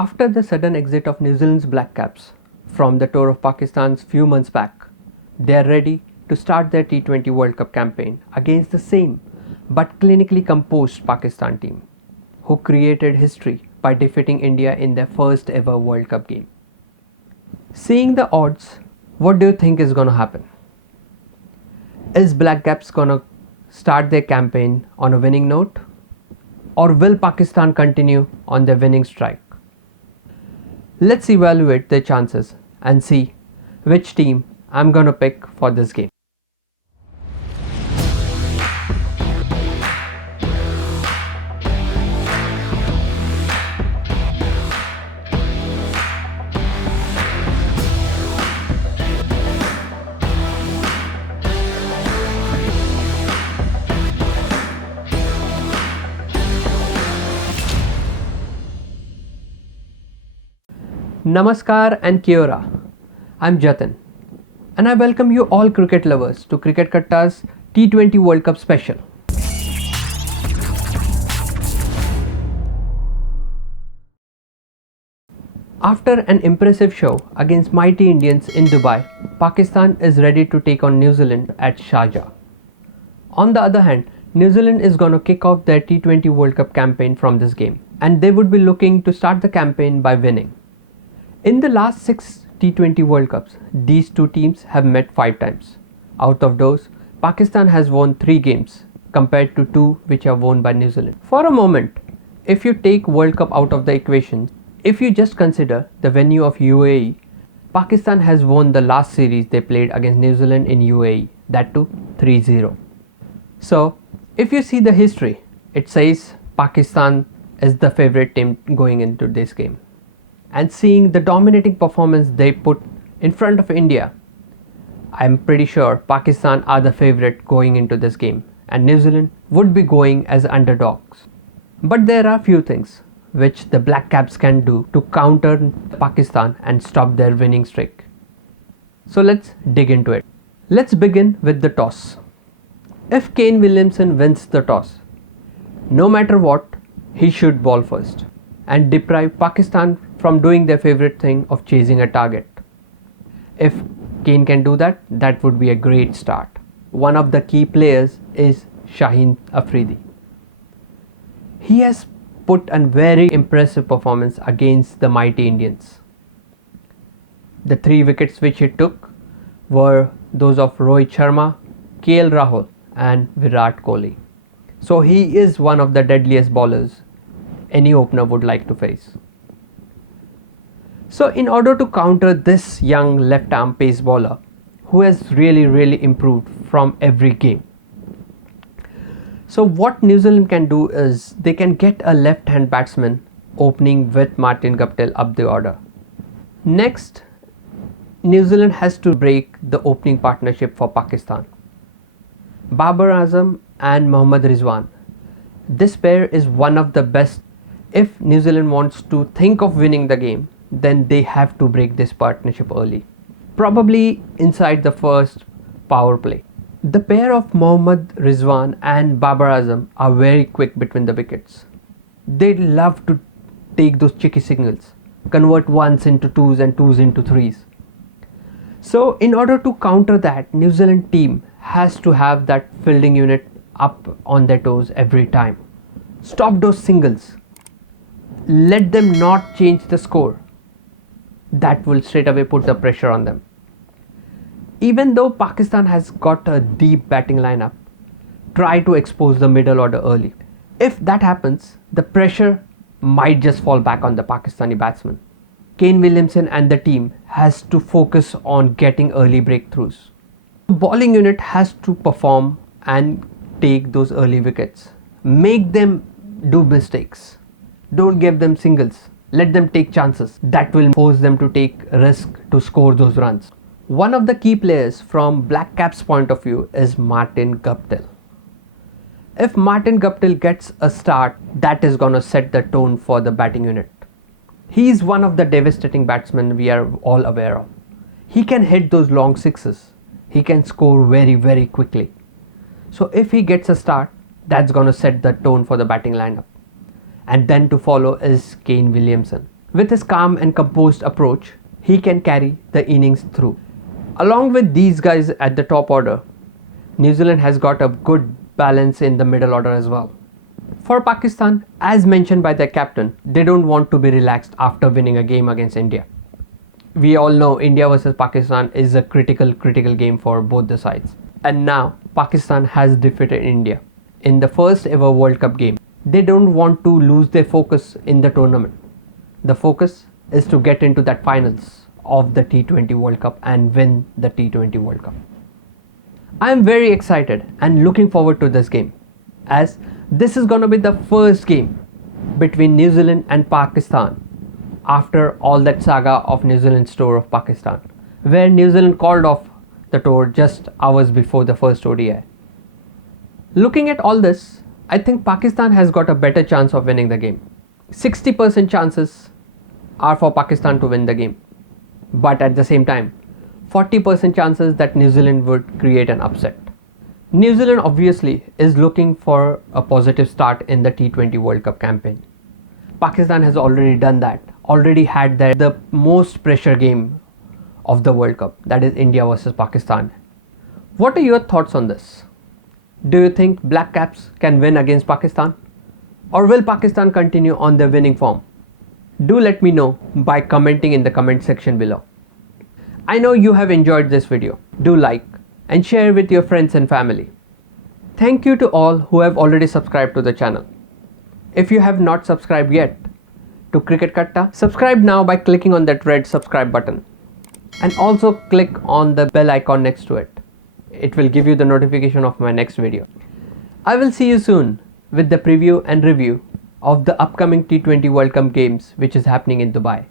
After the sudden exit of New Zealand's Black Caps from the tour of Pakistan's few months back, they are ready to start their T20 World Cup campaign against the same but clinically composed Pakistan team, who created history by defeating India in their first ever World Cup game. Seeing the odds, what do you think is gonna happen? Is Black Caps gonna start their campaign on a winning note? Or will Pakistan continue on their winning strike? Let's evaluate their chances and see which team I'm gonna pick for this game. Namaskar and Kia ora. I'm Jatin and I welcome you all cricket lovers to Cricket Katta's T20 World Cup special. After an impressive show against mighty Indians in Dubai, Pakistan is ready to take on New Zealand at Sharjah. On the other hand, New Zealand is going to kick off their T20 World Cup campaign from this game, and they would be looking to start the campaign by winning. In the last 6 T20 World Cups, these two teams have met 5 times. Out of those, Pakistan has won 3 games compared to 2 which are won by New Zealand. For a moment, if you take World Cup out of the equation, if you just consider the venue of UAE, Pakistan has won the last series they played against New Zealand in UAE, that too 3-0. So, if you see the history, it says Pakistan is the favorite team going into this game. And seeing the dominating performance they put in front of India, I'm pretty sure Pakistan are the favorite going into this game and New Zealand would be going as underdogs. But there are few things which the Black Caps can do to counter Pakistan and stop their winning streak. So let's dig into it. Let's begin with the toss. If Kane Williamson wins the toss, no matter what, he should ball first and deprive Pakistan from doing their favorite thing of chasing a target. If Kane can do that, that would be a great start. One of the key players is Shaheen Afridi. He has put a very impressive performance against the mighty Indians. The 3 wickets which he took were those of Rohit Sharma, KL Rahul and Virat Kohli. So he is one of the deadliest bowlers any opener would like to face. So in order to counter this young left arm pace bowler who has really improved from every game, so what New Zealand can do is they can get a left hand batsman opening with Martin Guptill up the order. Next, New Zealand has to break the opening partnership for Pakistan. Babar Azam and Mohammad Rizwan. This pair is one of the best. If New Zealand wants to think of winning the game, then they have to break this partnership early, probably inside the first power play. The pair of Mohammad Rizwan and Babar Azam are very quick between the wickets. They love to take those cheeky singles, convert 1s into 2s and 2s into 3s. So in order to counter that, New Zealand team has to have that fielding unit up on their toes every time. Stop those singles. Let them not change the score. That will straight away put the pressure on them. Even though Pakistan has got a deep batting lineup, try to expose the middle order early. If that happens, the pressure might just fall back on the Pakistani batsmen. Kane Williamson and the team has to focus on getting early breakthroughs. The bowling unit has to perform and take those early wickets. Make them do mistakes. Don't give them singles. Let them take chances. That will force them to take risk to score those runs. One of the key players from Black Caps' point of view is Martin Guptill. If Martin Guptill gets a start, that is going to set the tone for the batting unit. He is one of the devastating batsmen we are all aware of. He can hit those long sixes. He can score very quickly. So if he gets a start, that's going to set the tone for the batting lineup. And then to follow is Kane Williamson. With his calm and composed approach, he can carry the innings through. Along with these guys at the top order, New Zealand has got a good balance in the middle order as well. For Pakistan, as mentioned by their captain, they don't want to be relaxed after winning a game against India. We all know India versus Pakistan is a critical game for both the sides. And now Pakistan has defeated India in the first ever World Cup game. They don't want to lose their focus in the tournament. The focus is to get into that finals of the T20 World Cup and win the T20 World Cup. I am very excited and looking forward to this game, as this is going to be the first game between New Zealand and Pakistan after all that saga of New Zealand's tour of Pakistan, where New Zealand called off the tour just hours before the first ODI. Looking at all this, I think Pakistan has got a better chance of winning the game. 60% chances are for Pakistan to win the game, but at the same time, 40% chances that New Zealand would create an upset. New Zealand obviously is looking for a positive start in the T20 World Cup campaign. Pakistan has already done that, already had the most pressure game of the World Cup, that is India versus Pakistan. What are your thoughts on this? Do you think Black Caps can win against Pakistan? Or will Pakistan continue on their winning form? Do let me know by commenting in the comment section below. I know you have enjoyed this video. Do like and share with your friends and family. Thank you to all who have already subscribed to the channel. If you have not subscribed yet to Cricket Katta, subscribe now by clicking on that red subscribe button. And also click on the bell icon next to it. It will give you the notification of my next video. I will see you soon with the preview and review of the upcoming T20 World Cup games which is happening in Dubai.